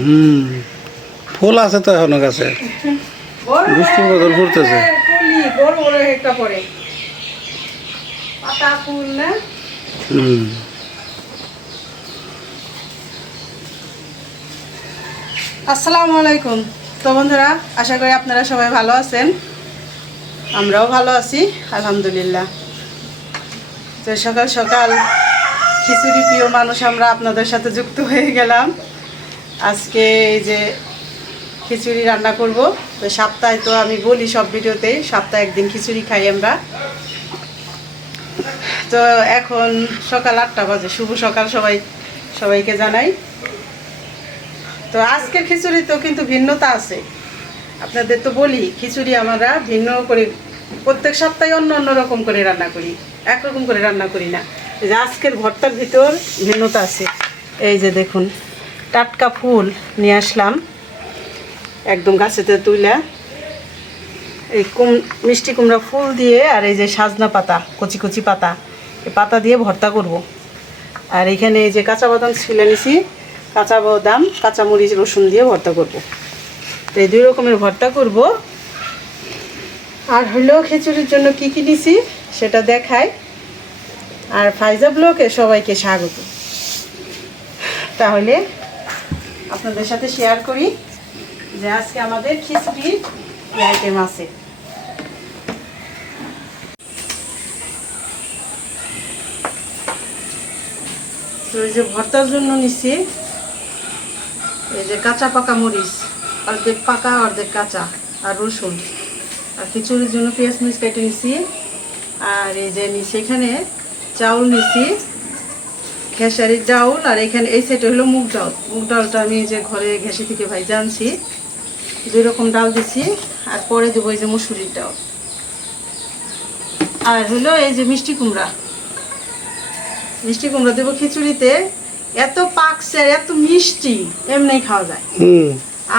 হুম ফুল আছে তো এখনও গাছে। বৃষ্টির বদল হুম। আসসালামু আলাইকুম। তো বন্ধুরা আশা করি আপনারা সবাই ভালো আছেন। আমরাও ভালো আছি আলহামদুলিল্লাহ। তো সকাল সকাল খিচুড়ি প্রিয় মানুষ, আমরা আপনাদের সাথে যুক্ত হয়ে গেলাম। আজকে এই যে খিচুড়ি রান্না করব, তো সপ্তাহে তো আমি বলি সব ভিডিওতেই সপ্তাহে একদিন খিচুড়ি খাই আমরা। তো এখন সকাল আটটা বাজে, শুভ সকাল সবাই, সবাইকে জানাই। তো আজকের খিচুড়ি তো কিন্তু ভিন্নতা আছে। আপনাদের তো বলি, খিচুড়ি আমরা ভিন্ন করে, প্রত্যেক সপ্তাহে অন্য অন্য রকম করে রান্না করি, একরকম করে রান্না করি না। আজকের ভর্তার ভিতর ভিন্নতা আছে। এই যে দেখুন, টাটকা ফুল নিয়ে আসলাম। একদম গাছেতে তুলে এই কুম, মিষ্টি কুমড়া ফুল দিয়ে আর এই যে সাজনা পাতা, কচি কচি পাতা, এই পাতা দিয়ে ভর্তা করব। আর এখানে এই যে কাঁচা বাদাম ছিলে নিছি, কাঁচা বাদাম কাঁচা মরিচ রসুন দিয়ে ভর্তা করব। তো এই দুই রকমের ভর্তা করব। আর হলো খিচুড়ির জন্য কি কি নিছি, সেটা দেখাই। আর ফাইজা ব্লকে সবাইকে স্বাগত। তাহলে আপনাদের সাথে শেয়ার করি যে আজকে আমাদের খিচুড়ির আইটেম আছে। তো এই যে ভর্তার জন্য নিচ্ছি এই যে কাঁচা পাকা মরিচ, অর্ধেক পাকা, অর্ধেক কাঁচা, আর রসুন। আর খিচুড়ির জন্য পেঁয়াজ মরিচ কেটে নিছি। আর এই যে নিচে এখানে চাউল নিছি খেসারির ডাউল আর এখানে এই সেটা হলো মুগ ডাল। মুগ ডালটা আমি যে ঘরে ঘেসে থেকে ভাই জানছি দুই রকম ডাল দিছি আর পরে দেবো এই যে মুসুরির ডাল। আর হলো এই যে মিষ্টি কুমড়া। মিষ্টি কুমড়া দেবো খিচুড়িতে এত পাকছে আর এত মিষ্টি এমনি খাওয়া যায়।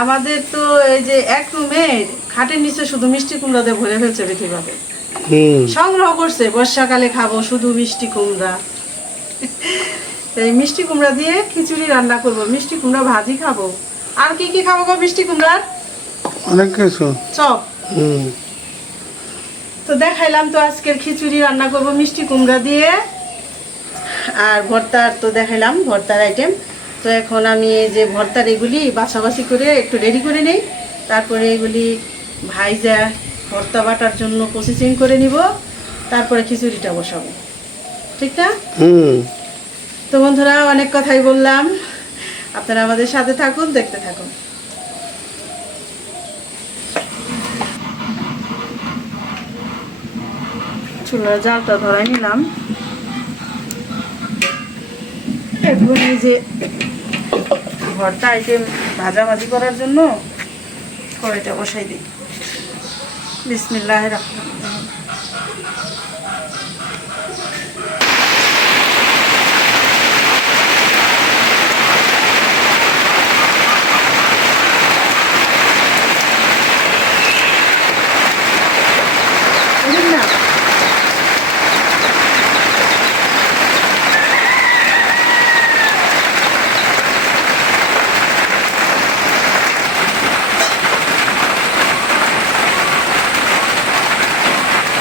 আমাদের তো এই যে এক রুমের খাটের নিচে শুধু মিষ্টি কুমড়া দিয়ে ভরে ফেলছে পৃথিবীভাবে সংগ্রহ করছে বর্ষাকালে খাব শুধু মিষ্টি কুমড়া। এই মিষ্টি কুমড়া দিয়ে খিচুড়ি রান্না করব মিষ্টি কুমড়া ভাজি খাব। আর কি কি খাব গো মিষ্টি কুমড়ার? অনেক কিছু। চপ। তো দেখাইলাম তো আজকের খিচুড়ি রান্না করব মিষ্টি কুমড়া দিয়ে। আর ভর্তার তো দেখাইলাম ভর্তার আইটেম তো এখন আমি এই যে ভর্তার এগুলি বাছাবাছি করে একটু রেডি করে নেই। তারপরে এগুলি ভাইজা ভর্তা বাটার জন্য প্রসেসিং করে নিব তারপরে খিচুড়িটা বসাবো। ঠিক না? তো বন্ধুরা অনেক কথাই বললাম। আপনারা আমাদের সাথে থাকুন দেখতে থাকুন। চুলার জালটা ধরাই নিলাম। এখন এই যে ভর্তা আইটেম ভাজাভাজি করার জন্য কড়াইটা বসাই দিই। বিসমিল্লাহ রহমান রহিম। বুঝলেন না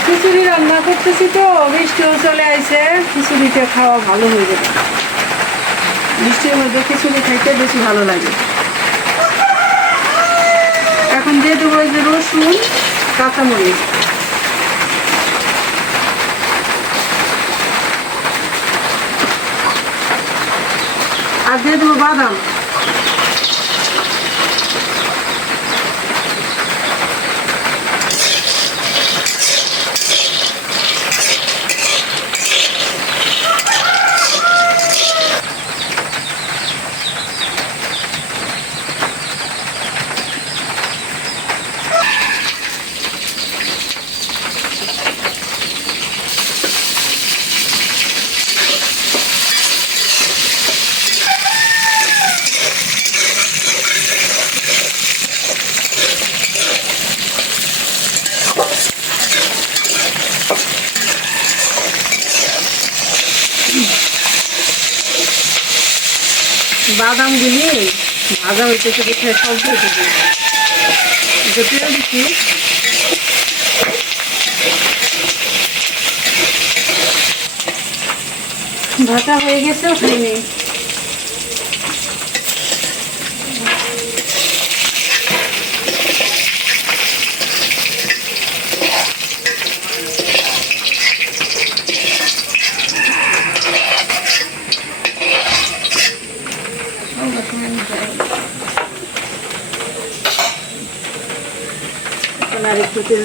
খিচুড়ি রান্না করতেছি তো, বৃষ্টিও চলে আইছে, খিচুড়িটা খাওয়া ভালো হয়ে যাবে। বৃষ্টির মধ্যে খিচুড়ি খাইতে বেশি ভালো লাগে। এখন দিয়ে দেবো যে রসুন, কাঁচামরিচ। আর দিয়ে দেবো বাদাম বাদামগুলি ভাজা হইতেছে দেখে সব হইতেছে যে তেল দিচ্ছি ভাজা হয়ে গেছে ওখানে নেই এখন আর একটু তেল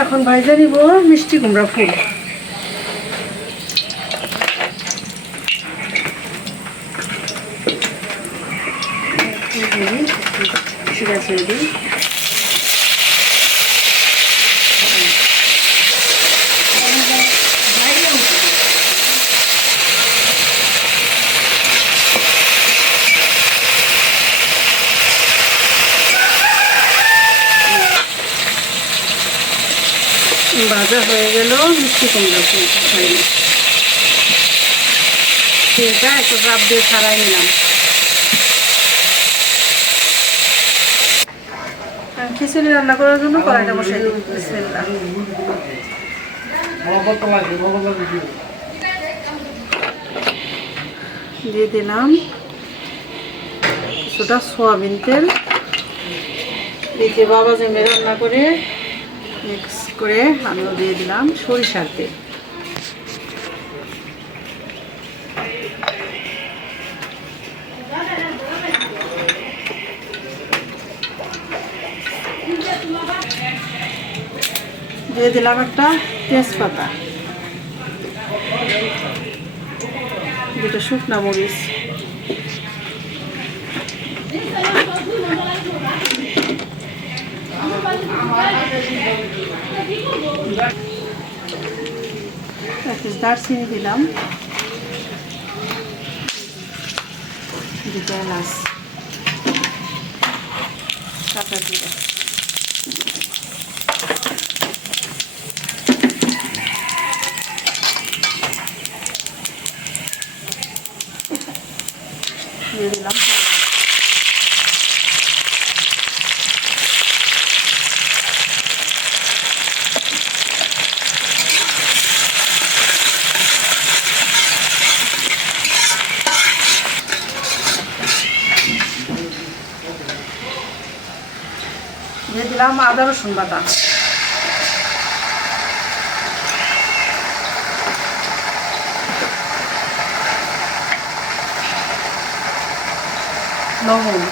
এখন ভাইজা নিব মিষ্টি কুমড়া ফুল ঠিক আছে দিদি ভাজা হয়ে গেল, মিষ্টি কুমড়া হয়নি সেটা একটু চাপ দিয়ে ছাড়াই নিলাম। আর খিচুড়ি রান্না করার জন্য কড়াইটা বসাই। দিয়ে দিলাম কিছুটা সোয়াবিন তেল। দিতে বাবা জমে রান্না করে করে আমিও দিয়ে দিলাম সরিষার তেল। দিয়ে দিলাম একটা তেজপাতা। দুটো শুকনা মরিচ এক পিস দারচিনি দিলাম। দুটো এলাচ। কাঁচা জিরা দিয়ে দিলাম দিয়ে দিলাম আদা রসুন বাটা লবণ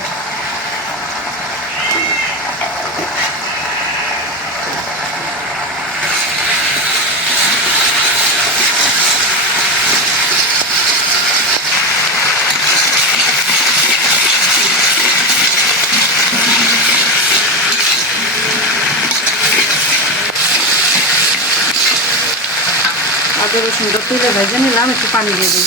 আদা রসুনটা ভেজে নিলাম একটু পানি দিয়ে দিই।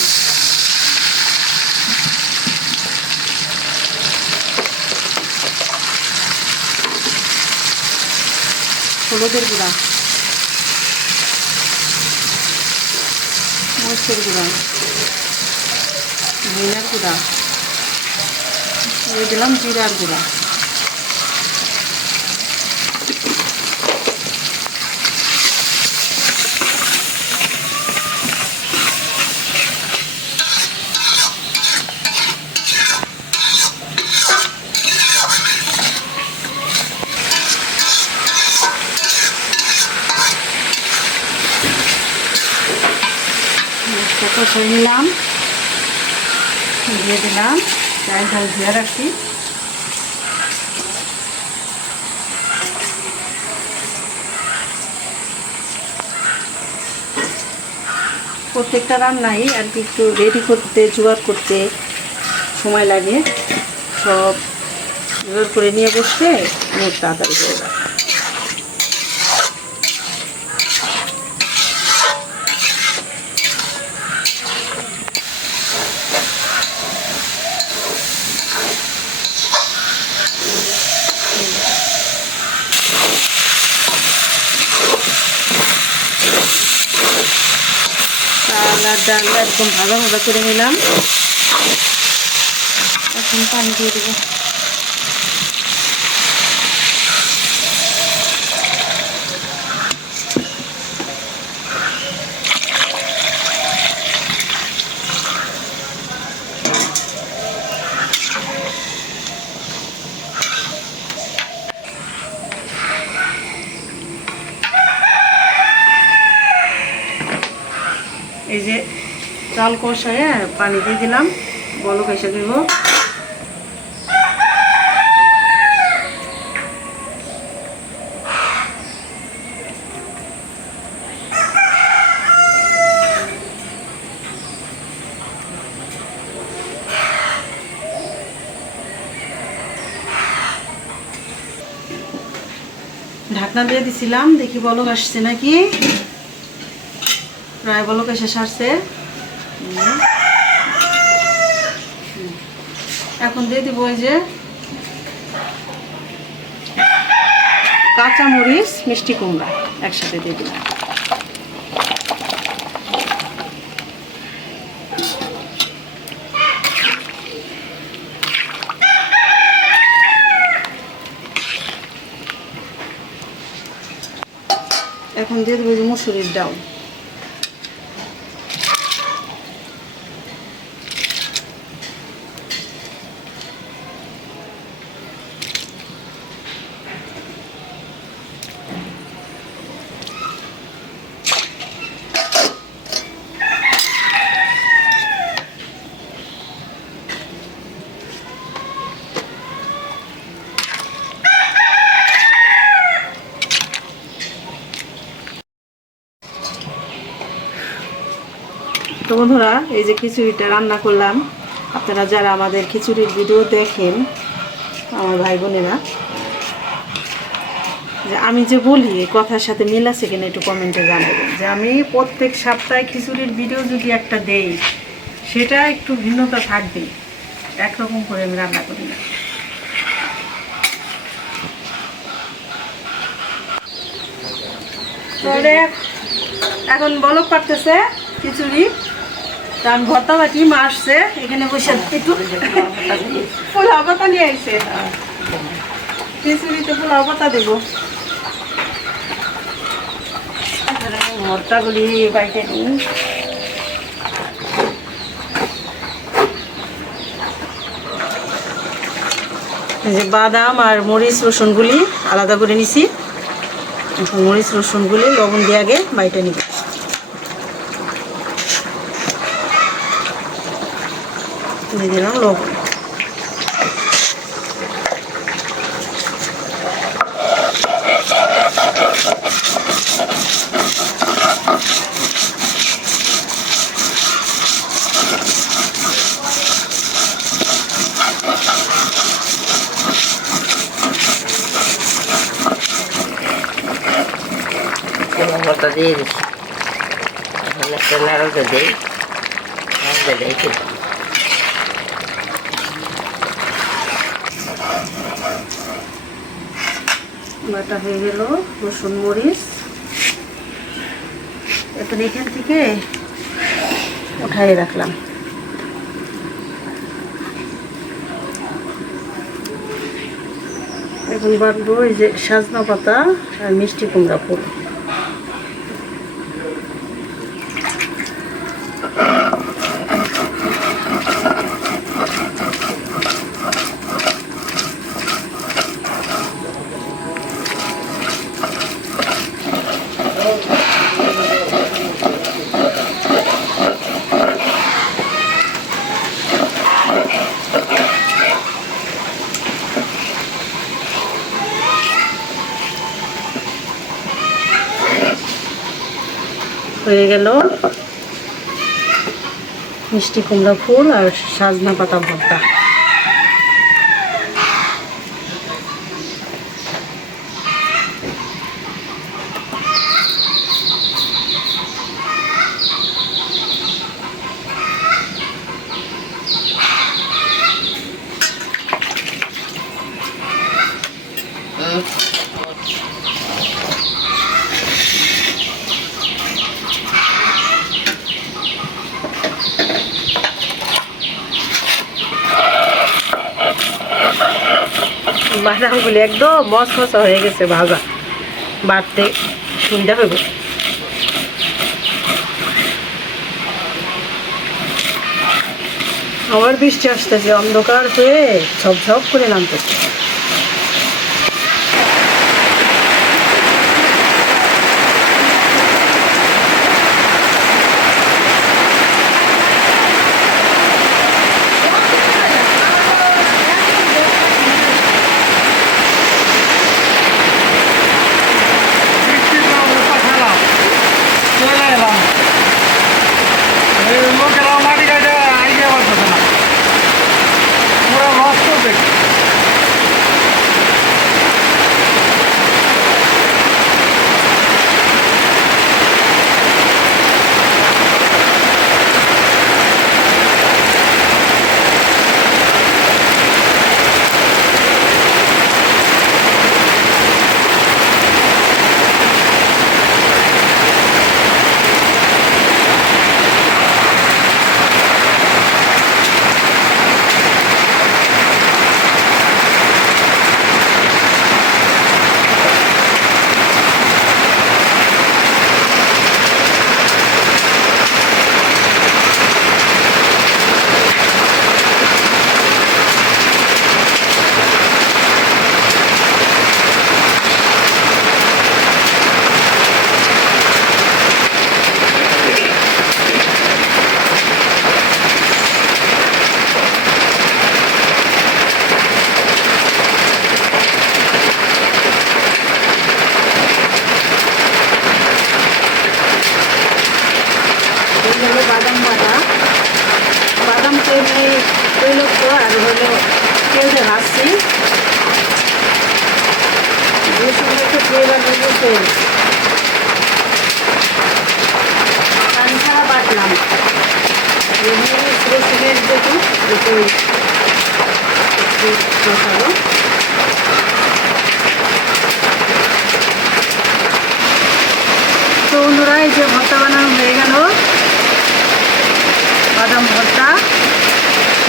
হলুদের গুঁড়া। মরিচের গুঁড়া। ধনিয়ার গুঁড়া। দিয়ে দিলাম জিরার গুঁড়া। কষাই নিলাম দিয়ে দিলাম। চাল ঢাল দিয়ে রাখি। প্রত্যেকটা রান্নাই আর কি একটু রেডি করতে, জোগাড় করতে সময় লাগে। সব জোগাড় করে নিয়ে বসতে অনেক তাড়াতাড়ি করে যায় চাল আর ডাল একদম ভাজা ভাজা করে নিলাম। এখন পানি দিয়ে দেবো এই যে চাল কষায় পানি দিয়ে দিলাম। বলক এসে দিব। ঢাকনা দিয়ে দিছিলাম, দেখি বলক আসছে নাকি? প্রায় বলক এসে সারছে। এখন দিয়ে দিব ওই যে কাঁচা মরিচ মিষ্টি কুমড়া একসাথে দিয়ে দিলাম। এখন দিয়ে দেবো মুসুরির ডাল তো বন্ধুরা, এই যে খিচুড়িটা রান্না করলাম। আপনারা যারা আমাদের খিচুড়ির ভিডিও দেখেন, আমার ভাই বোনেরা, যে আমি যে বলি, এই কথার সাথে মিল আছে কিনা একটু কমেন্টে জানাবেন। যে আমি প্রত্যেক সপ্তাহে খিচুড়ির ভিডিও যদি একটা দেই, সেটা একটু ভিন্নতা থাকবে একরকম করে আমি রান্না করি না। এখন বলক পারতেছে খিচুড়ি। তা আমি ভর্তা বাটি মা আসছে এখানে বসে একটু পোলাও পাতা নিয়ে আইছে। খিচুড়িতে পোলাও পাতা দেবো। ভর্তাগুলি বাড়িতে নিই যে বাদাম আর মরিচ রসুনগুলি আলাদা করে নিছি। মরিচ রসুনগুলি লবণ দিয়ে আগে বাইটে নিব। দিয়ে দিলাম লবণ ভর্তা দিয়ে দিচ্ছি এখন একটা নাড়াতে দিই নাড়াতে দিই কিন্তু বাটা হয়ে গেল রসুন মরিচ। এখন এখান থেকে উঠাই রাখলাম। এখন বাটবো এই যে সাজনা পাতা আর মিষ্টি কুমড়া ফুল হয়ে গেল মিষ্টি কুমড়া ফুল আর সাজনা পাতা ভর্তা। বাদামগুলি একদম মস মস হয়ে গেছে ভাজা। বাড়তে সুবিধা হইব। আমার বৃষ্টি আসতেছে, অন্ধকার হয়ে সব সব করে নামতেছে।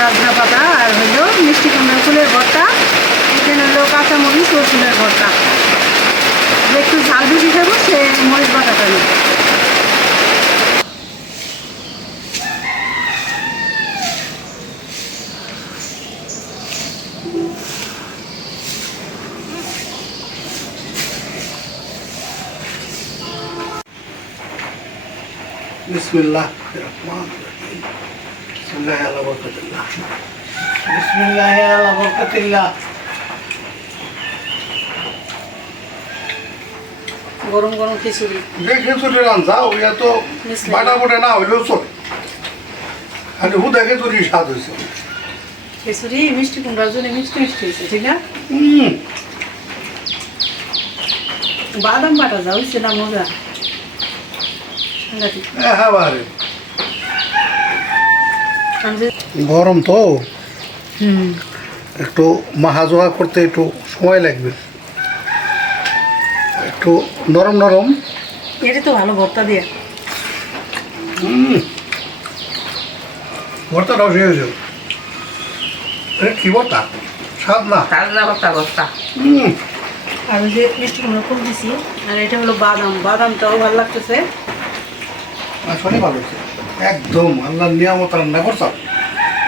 সাজনা পাতা, আর হলো মিষ্টি কুমড়া ফুলের ভর্তা, এখানে হলো কাঁচামরিচ রসুনের ভর্তা। একটু ঝাল বেশি খাব, সে মরিচ বাটাটা নেই বিসমিল্লাহ রহমান রহিম বিসমিল্লাহ আল্লাহ বরকতুল্লাহ বিসমিল্লাহ আল্লাহ বরকতুল্লাহ গরম গরম খিচুড়ি। দেখে চুরি রান্ধা ওইয়া তো। বাটা বুটে না হইলেও চলে। খালি হুদাকে চুরি স্বাদ হয়েছে খিচুড়ি মিষ্টি কুমড়ার জন্য মিষ্টি মিষ্টি হয়েছে ঠিক না? হুম। বাদাম বাটা যা হয়েছে না মজা। সাংঘাতিক। একেবারে আমি যে গরম তো। হুম। একটু মাহাজোয়া করতে একটু সময় লাগবে। একটু নরম নরম। এটা তো ভালো ভর্তা দিয়ে। ভর্তাটাও শেষ হয়েছে। কি ভর্তা? স্বাদ না। সাজনা পাতা ভর্তা। আর যে মিষ্টি কুমড়ো ফুল দিছি। আর এটা হলো বাদাম। বাদামটাও ভালো লাগতেছে। আসলে ভালো হয়েছে। একদম আল্লাহর নিয়ামত রান্না করতাম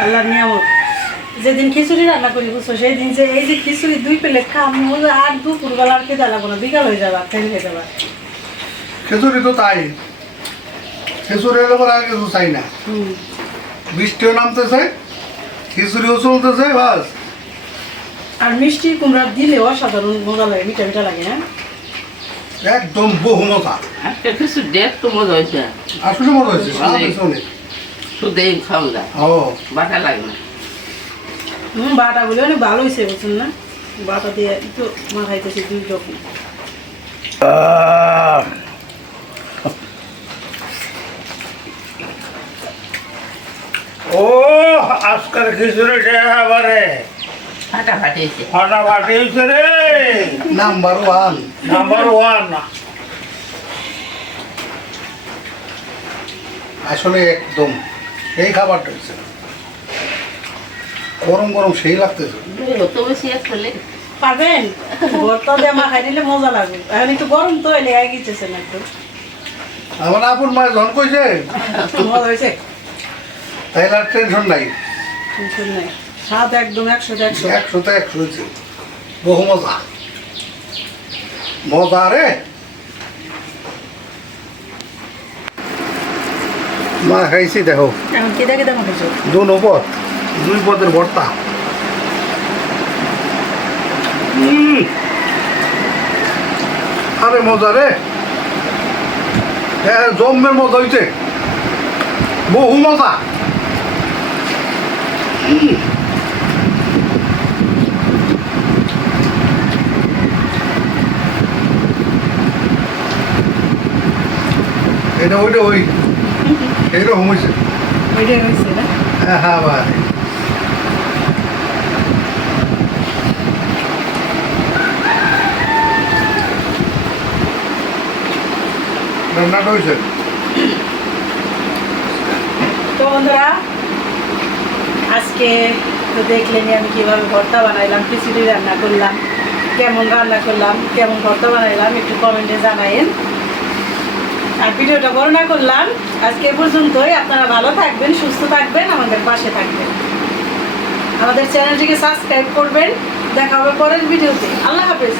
আল্লাহর নিয়ামত। যেদিন খিচুড়ি রান্না করি বুঝছ? সেই দিন যে এই যে খিচুড়ি দুই প্লেট খাম মজা আর দুপুরবেলা আর খেতে লাগবো না বিকাল হয়ে যাবে ফেল হয়ে যাবে। খিচুড়ি তো তাই। খিচুড়ি হলে পরে আর কিছু চাই না। বৃষ্টিও নামতেছে খিচুড়িও চলতেছে বাস। আর মিষ্টি কুমড়া দিলে অসাধারণ মজা লাগে মিঠা মিঠা লাগে হ্যাঁ? একদম আজকে কিছু দেখ মজা হয়েছে। আসলে মনে হয়েছে? অনেক। শুধু এই খাওয়া যায় ও। বাটা লাগে না। হুম বাটা বলে অনেক ভালো হয়েছে বুঝছেন না? বাটা দিয়ে দুই রকম ও আজকের খিচুড়িটা এবারে ফাটা ফাটিয়েছে ফাটাফাটি হয়েছে রে। নাম্বার ওয়ান নাম্বার ওয়ান আসলে একদম সেই খাবারটা হয়েছে। গরম গরম সেই লাগতেছে। পাবেন? ভর্তা দিয়ে মাখাই নিলে মজা লাগবে। এখন একটু গরম তো এলে আগে না একটু। আমার আপন মায়ের জন কইছে? মজা হয়েছে। তাইলে আর টেনশন নাই। টেনশন নাই। স্বাদ একদম একশো একশো একশোতে একশো হয়েছে বহু মজা। মজা রে। মা খাইছি দেখো। এখন কেদা কেদা মাখাইছো দু পদ দুই পদের ভর্তা। আরে মজা রে। হ্যাঁ জম্মের মজা হইছে। বহু মজা। উম। এটা ওইটা ওই। এইরকম হয়েছে। ওইটাই হয়েছে না? হ্যাঁ হ্যাঁ ভাই রান্নাটা হয়েছে তো বন্ধুরা আজকে তো দেখলেনি আমি কীভাবে ভর্তা বানাইলাম খিচুড়ি রান্না করলাম কেমন রান্না করলাম কেমন ভর্তা বানাইলাম একটু কমেন্টে জানাইন আর ভিডিওটা বড় না করলাম। আজকে পর্যন্তই। আপনারা ভালো থাকবেন, সুস্থ থাকবেন, আমাদের পাশে থাকবেন। আমাদের চ্যানেলটিকে সাবস্ক্রাইব করবেন। দেখা হবে পরের ভিডিওতে। আল্লাহ হাফেজ।